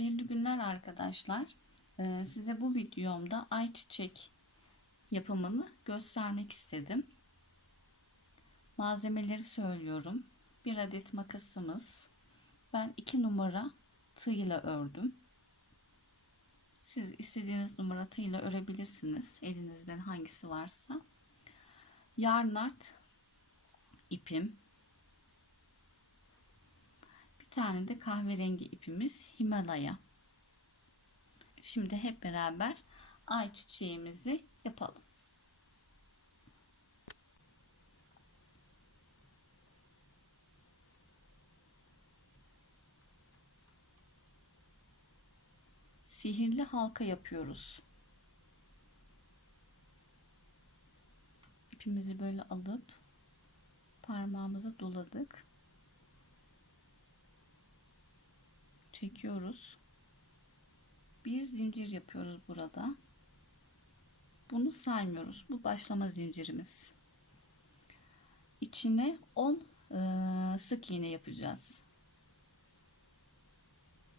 Hayırlı günler arkadaşlar. Ee, size bu videomda ayçiçek yapımını göstermek istedim. Malzemeleri söylüyorum. Bir adet makasımız. Ben iki numara tığ ile ördüm. Siz istediğiniz numara tığ ile örebilirsiniz. Elinizden hangisi varsa. Yarnart ipim. Tane de kahverengi ipimiz Himalaya. Şimdi hep beraber ayçiçeğimizi yapalım. Sihirli halka yapıyoruz. İpimizi böyle alıp parmağımızı doladık. Çekiyoruz. Bir zincir yapıyoruz burada. Bunu saymıyoruz. Bu başlama zincirimiz. İçine 10 e, sık iğne yapacağız.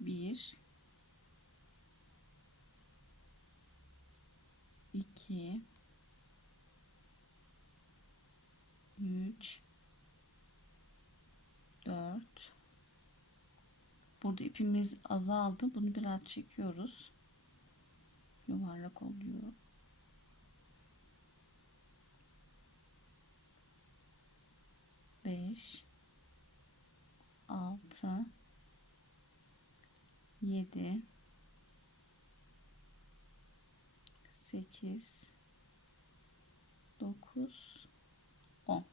1 2 3 4 Burada ipimiz azaldı. Bunu biraz çekiyoruz. Yuvarlak oluyor. Beş, altı, yedi, sekiz, dokuz, on.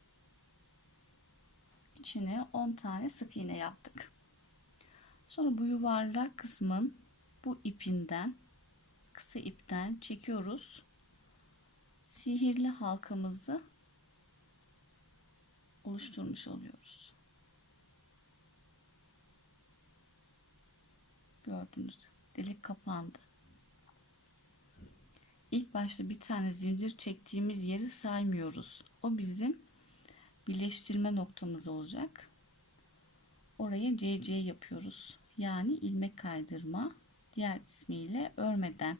İçine on tane sık iğne yaptık. Sonra bu yuvarlak kısmın bu ipinden kısa ipten çekiyoruz. Sihirli halkamızı oluşturmuş oluyoruz. Gördünüz. Delik kapandı. İlk başta bir tane zincir çektiğimiz yeri saymıyoruz. O bizim birleştirme noktamız olacak. Oraya CC yapıyoruz. Yani ilmek kaydırma. Diğer ismiyle örmeden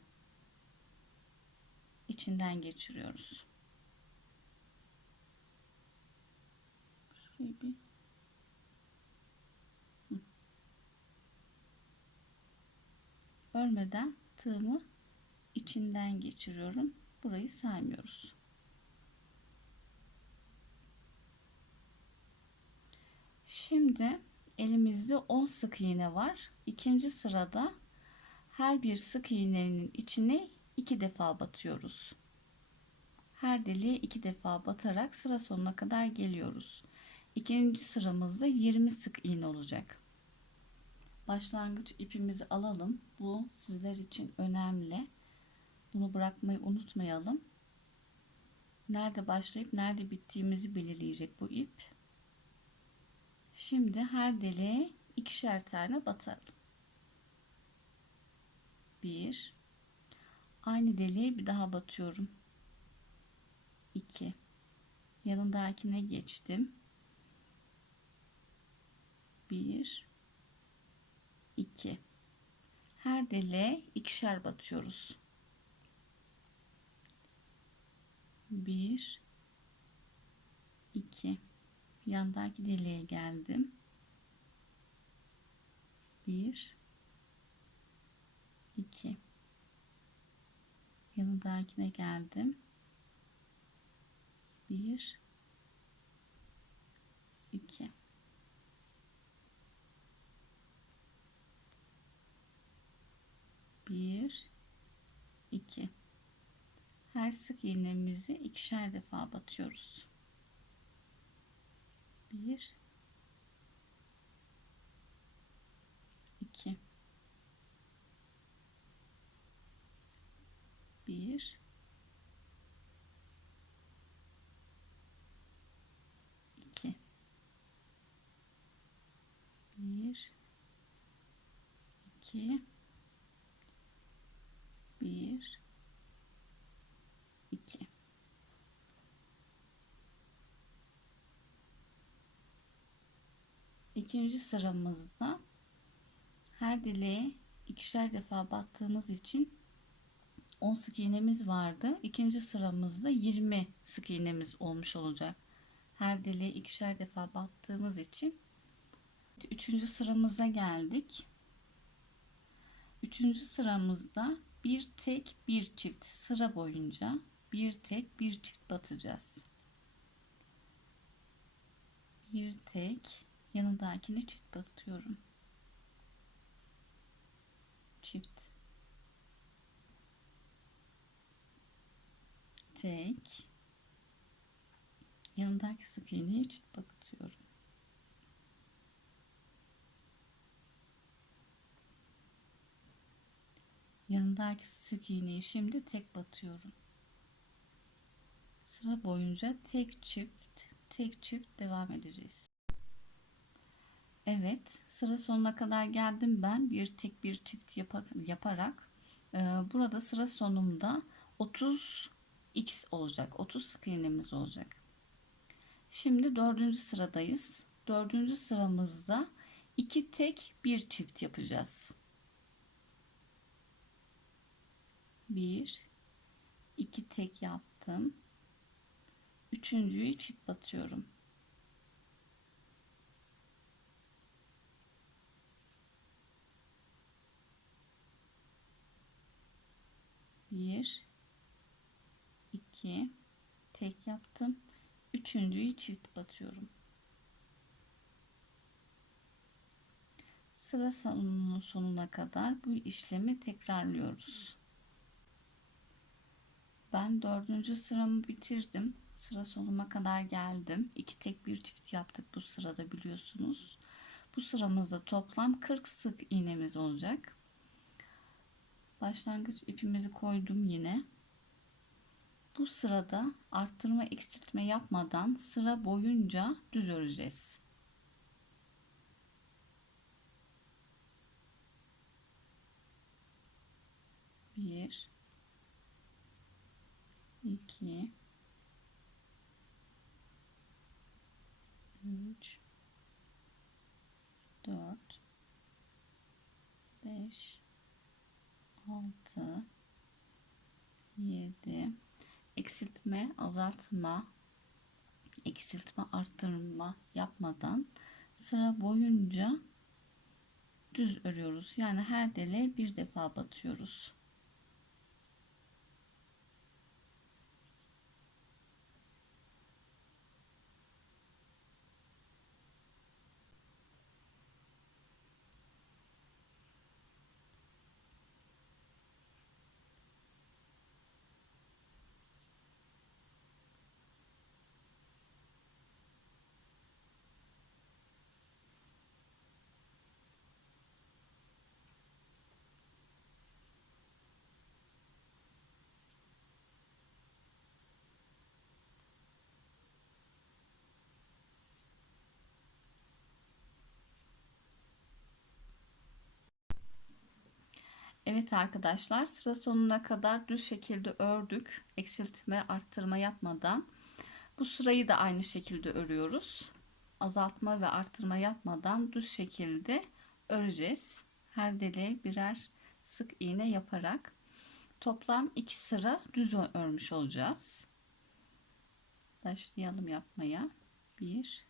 içinden geçiriyoruz. Şurayı bir örmeden tığımı içinden geçiriyorum. Burayı saymıyoruz. Şimdi elimizde 10 sık iğne var. İkinci sırada her bir sık iğnenin içine iki defa batıyoruz. Her deliğe iki defa batarak sıra sonuna kadar geliyoruz. İkinci sıramızda 20 sık iğne olacak. Başlangıç ipimizi alalım. Bu sizler için önemli. Bunu bırakmayı unutmayalım. Nerede başlayıp nerede bittiğimizi belirleyecek bu ip. Şimdi her deliğe ikişer tane batalım. Bir. Aynı deliğe bir daha batıyorum. İki. Yanındakine geçtim. Bir. iki. Her deliğe ikişer batıyoruz. Bir. iki yandaki deliğe geldim. Bir, iki. Yanındakine geldim. Bir, iki. Bir, iki. Her sık iğnemizi ikişer defa batıyoruz bir. İki. Bir. İki. Bir. İki. Bir iki ikinci sıramızda her deliğe ikişer defa battığımız için 10 sık iğnemiz vardı. İkinci sıramızda 20 sık iğnemiz olmuş olacak. Her deliğe ikişer defa battığımız için üçüncü sıramıza geldik. Üçüncü sıramızda bir tek bir çift sıra boyunca bir tek bir çift batacağız. Bir tek yanındakini çift batıyorum. Çift. Tek. Yanındaki sık iğneyi çift batıyorum. Yanındaki sık iğneyi şimdi tek batıyorum. Sıra boyunca tek çift, tek çift devam edeceğiz. Evet, sıra sonuna kadar geldim ben. Bir tek bir çift yaparak. Ee, burada sıra sonunda 30 x olacak. 30 sık iğnemiz olacak. Şimdi dördüncü sıradayız. Dördüncü sıramızda iki tek bir çift yapacağız. Bir, iki tek yaptım. Üçüncüyü çift batıyorum. Bir, iki, tek yaptım. Üçüncüyü çift batıyorum. Sıra sonunun sonuna kadar bu işlemi tekrarlıyoruz. Ben dördüncü sıramı bitirdim. Sıra sonuna kadar geldim. İki tek bir çift yaptık bu sırada biliyorsunuz. Bu sıramızda toplam 40 sık iğnemiz olacak. Başlangıç ipimizi koydum yine. Bu sırada arttırma eksiltme yapmadan sıra boyunca düz öreceğiz. Bir, iki, üç, dört, beş, altı, yedi, eksiltme, azaltma, eksiltme, arttırma yapmadan sıra boyunca düz örüyoruz. Yani her dele bir defa batıyoruz. Evet arkadaşlar sıra sonuna kadar düz şekilde ördük. Eksiltme arttırma yapmadan. Bu sırayı da aynı şekilde örüyoruz. Azaltma ve arttırma yapmadan düz şekilde öreceğiz. Her deliğe birer sık iğne yaparak toplam iki sıra düz örmüş olacağız. Başlayalım yapmaya. 1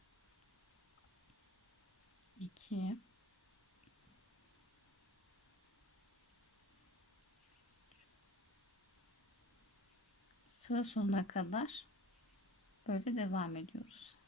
2 sıra sonuna kadar böyle devam ediyoruz.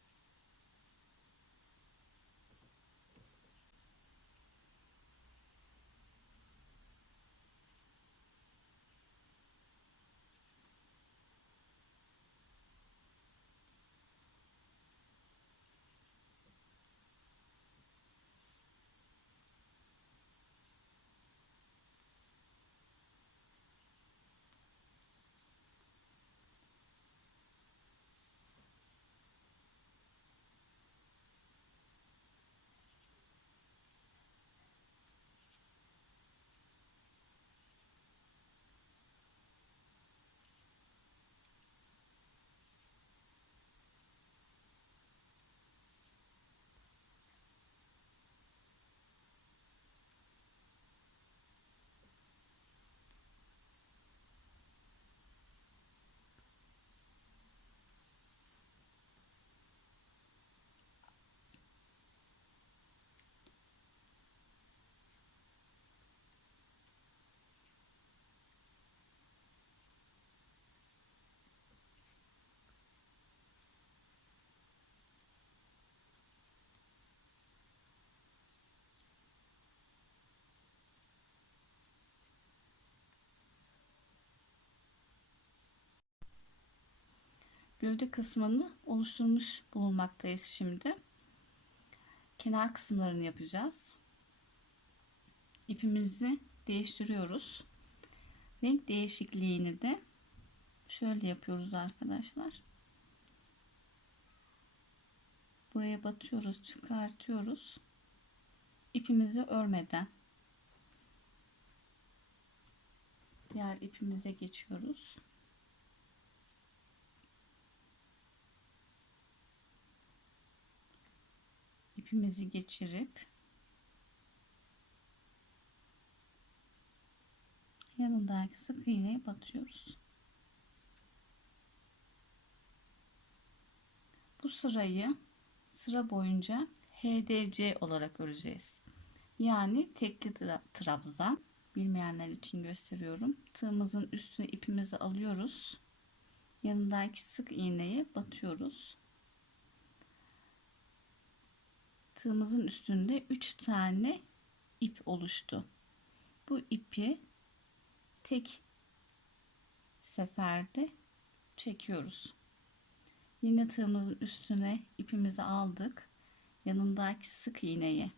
Gövde kısmını oluşturmuş bulunmaktayız şimdi. Kenar kısımlarını yapacağız. İpimizi değiştiriyoruz. Renk değişikliğini de şöyle yapıyoruz arkadaşlar. Buraya batıyoruz, çıkartıyoruz. İpimizi örmeden diğer ipimize geçiyoruz. İpimizi geçirip yanındaki sık iğneye batıyoruz. Bu sırayı sıra boyunca HDC olarak öreceğiz. Yani tekli tra trabzan. Bilmeyenler için gösteriyorum. Tığımızın üstüne ipimizi alıyoruz. Yanındaki sık iğneyi batıyoruz. Tığımızın üstünde 3 tane ip oluştu. Bu ipi tek seferde çekiyoruz. Yine tığımızın üstüne ipimizi aldık. Yanındaki sık iğneyi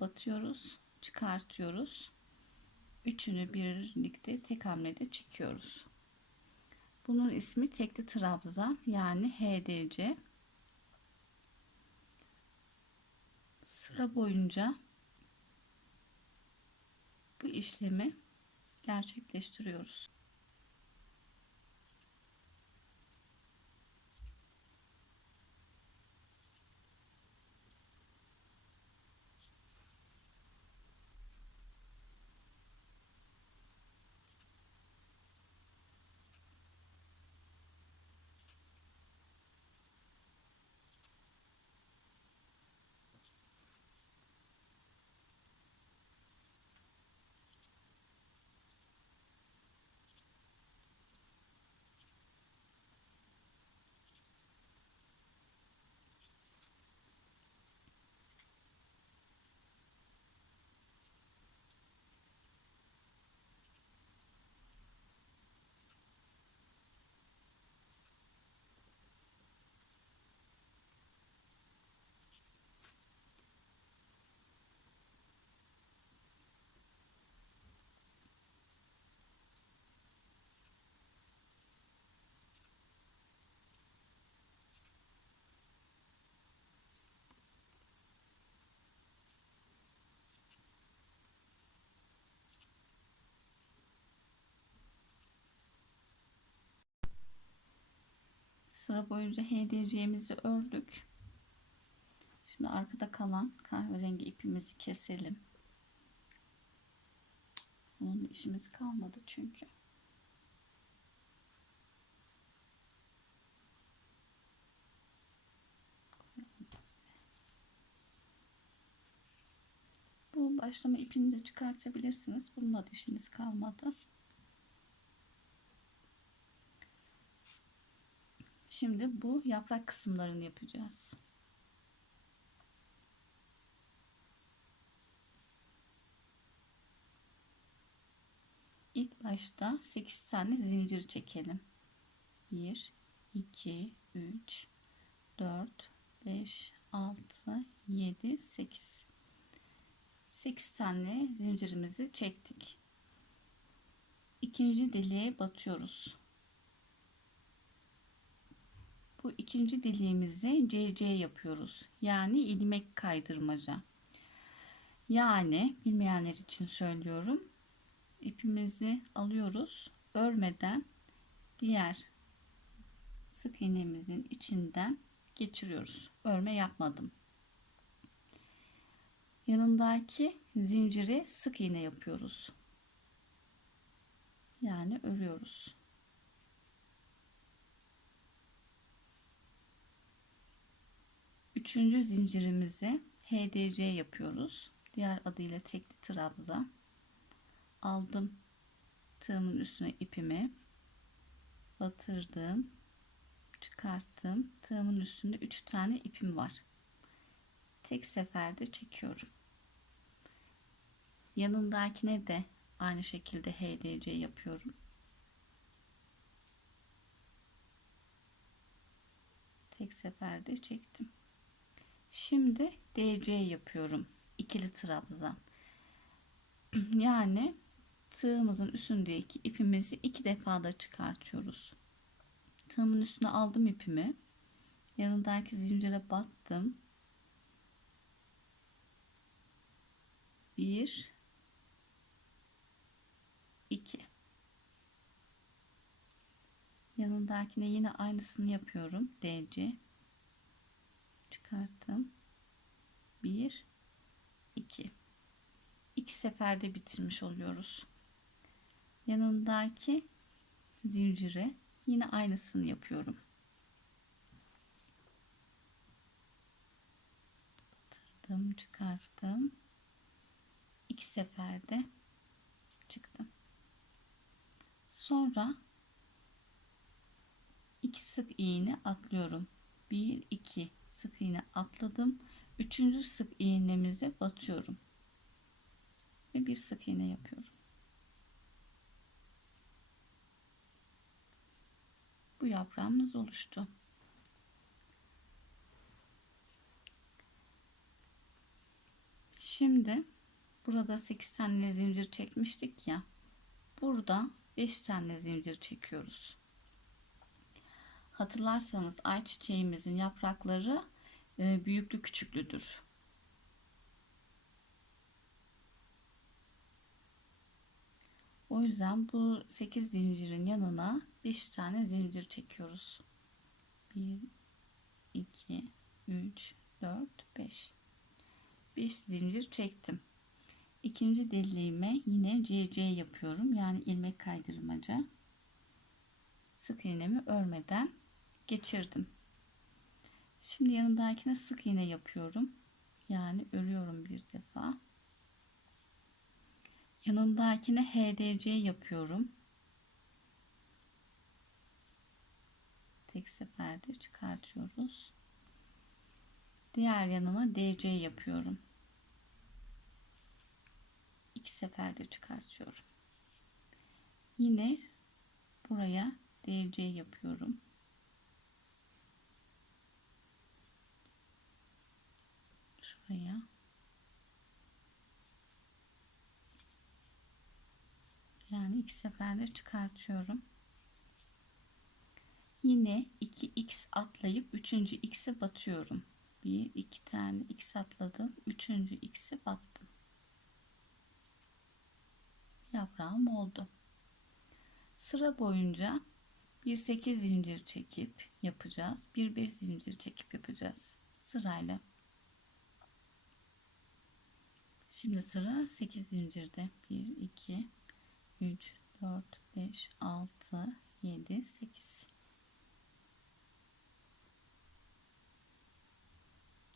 batıyoruz, çıkartıyoruz. Üçünü birlikte tek hamlede çekiyoruz. Bunun ismi tekli trabzan yani HDC. Sıra boyunca bu işlemi gerçekleştiriyoruz. Sıra boyunca HDC'mizi ördük. Şimdi arkada kalan kahverengi ipimizi keselim. Bunun işimiz kalmadı çünkü. Bu başlama ipini de çıkartabilirsiniz. Bununla da işimiz kalmadı. Şimdi bu yaprak kısımlarını yapacağız. İlk başta 8 tane zincir çekelim. 1 2 3 4 5 6 7 8 8 tane zincirimizi çektik. İkinci deliğe batıyoruz. Bu ikinci deliğimizi CC yapıyoruz. Yani ilmek kaydırmaca. Yani bilmeyenler için söylüyorum. İpimizi alıyoruz. Örmeden diğer sık iğnemizin içinden geçiriyoruz. Örme yapmadım. Yanındaki zinciri sık iğne yapıyoruz. Yani örüyoruz. Üçüncü zincirimizi HDC yapıyoruz. Diğer adıyla tekli trabzan. Aldım tığımın üstüne ipimi batırdım. Çıkarttım. Tığımın üstünde 3 tane ipim var. Tek seferde çekiyorum. Yanındakine de aynı şekilde HDC yapıyorum. tek seferde çektim. Şimdi DC yapıyorum. ikili trabzan. Yani tığımızın üstündeki ipimizi iki defa da çıkartıyoruz. Tığımın üstüne aldım ipimi. Yanındaki zincire battım. Bir, iki. Yanındakine yine aynısını yapıyorum. DC. Çıkarttım. Bir, iki. İki seferde bitirmiş oluyoruz. Yanındaki zincire yine aynısını yapıyorum. Batırdım, çıkarttım. İki seferde çıktım. Sonra iki sık iğne atlıyorum. 1 2 sık iğne atladım. Üçüncü sık iğnemize batıyorum. Ve bir sık iğne yapıyorum. Bu yaprağımız oluştu. Şimdi burada 8 tane zincir çekmiştik ya. Burada 5 tane zincir çekiyoruz. Hatırlarsanız ayçiçeğimizin yaprakları e, büyüklü küçüklüdür. O yüzden bu 8 zincirin yanına 5 tane zincir çekiyoruz. 1 2 3 4 5 5 zincir çektim. İkinci deliğime yine CC yapıyorum. Yani ilmek kaydırmaca. Sık iğnemi örmeden geçirdim. Şimdi yanındakine sık iğne yapıyorum. Yani örüyorum bir defa. Yanındakine HDC yapıyorum. Tek seferde çıkartıyoruz. Diğer yanına DC yapıyorum. İki seferde çıkartıyorum. Yine buraya DC yapıyorum. Şuraya. Yani iki seferde çıkartıyorum. Yine 2x atlayıp 3. x'e batıyorum. Bir iki tane x atladım. 3. x'e battım. Yaprağım oldu. Sıra boyunca bir 8 zincir çekip yapacağız. Bir 5 zincir çekip yapacağız. Sırayla. Şimdi sıra 8 zincirde. 1, 2, 3, 4, 5, 6, 7, 8.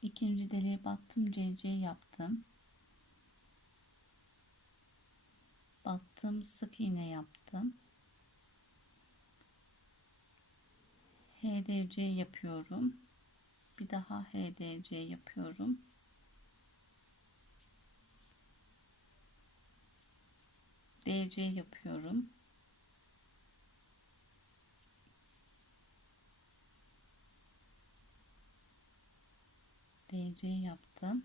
İkinci deliğe battım. CC yaptım. Battım. Sık iğne yaptım. HDC yapıyorum. Bir daha HDC yapıyorum. DC yapıyorum. DC yaptım.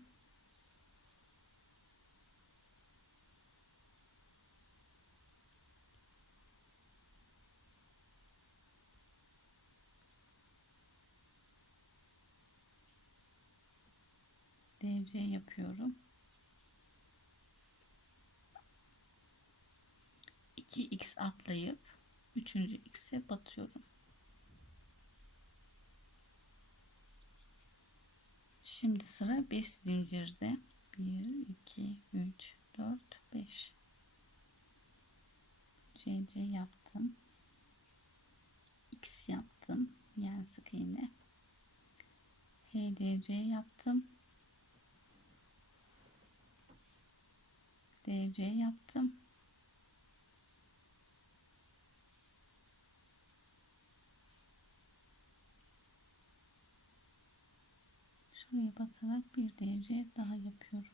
DC yapıyorum. 2x atlayıp 3. x'e batıyorum. Şimdi sıra 5 zincirde 1 2 3 4 5 CC yaptım. X yaptım. Yani sık iğne. HDC yaptım. DC yaptım. Şuraya batarak bir derece daha yapıyorum.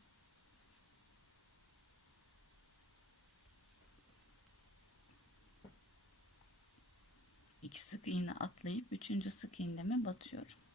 İki sık iğne atlayıp üçüncü sık iğneme batıyorum.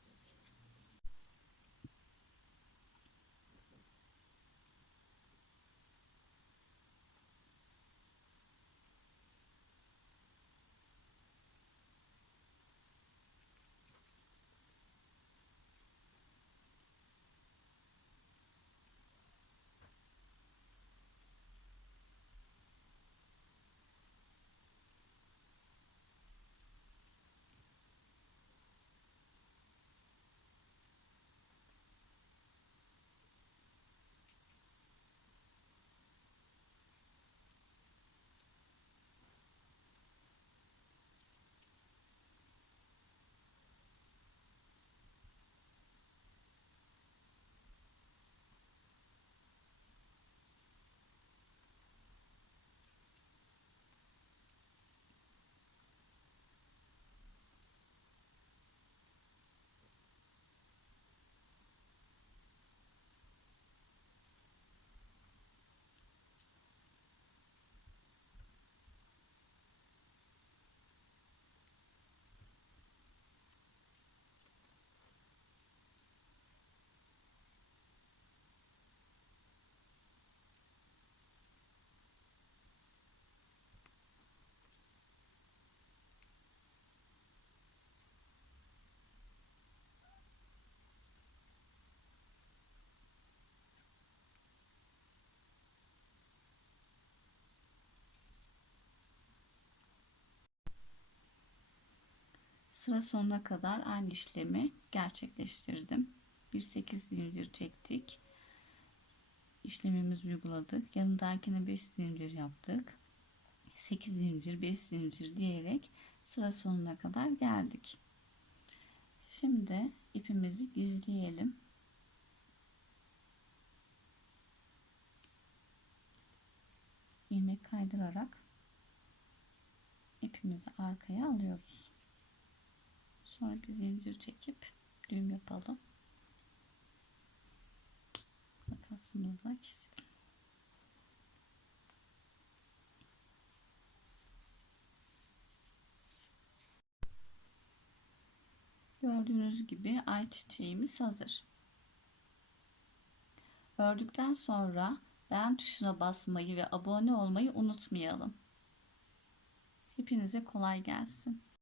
Sıra sonuna kadar aynı işlemi gerçekleştirdim. Bir 8 zincir çektik. İşlemimizi uyguladık. Yanındakine 5 zincir yaptık. 8 zincir, 5 zincir diyerek sıra sonuna kadar geldik. Şimdi ipimizi gizleyelim. ilmek kaydırarak ipimizi arkaya alıyoruz. Sonra bir zincir çekip düğüm yapalım. Makasımızı da keselim. Gördüğünüz gibi ayçiçeğimiz hazır. Ördükten sonra beğen tuşuna basmayı ve abone olmayı unutmayalım. Hepinize kolay gelsin.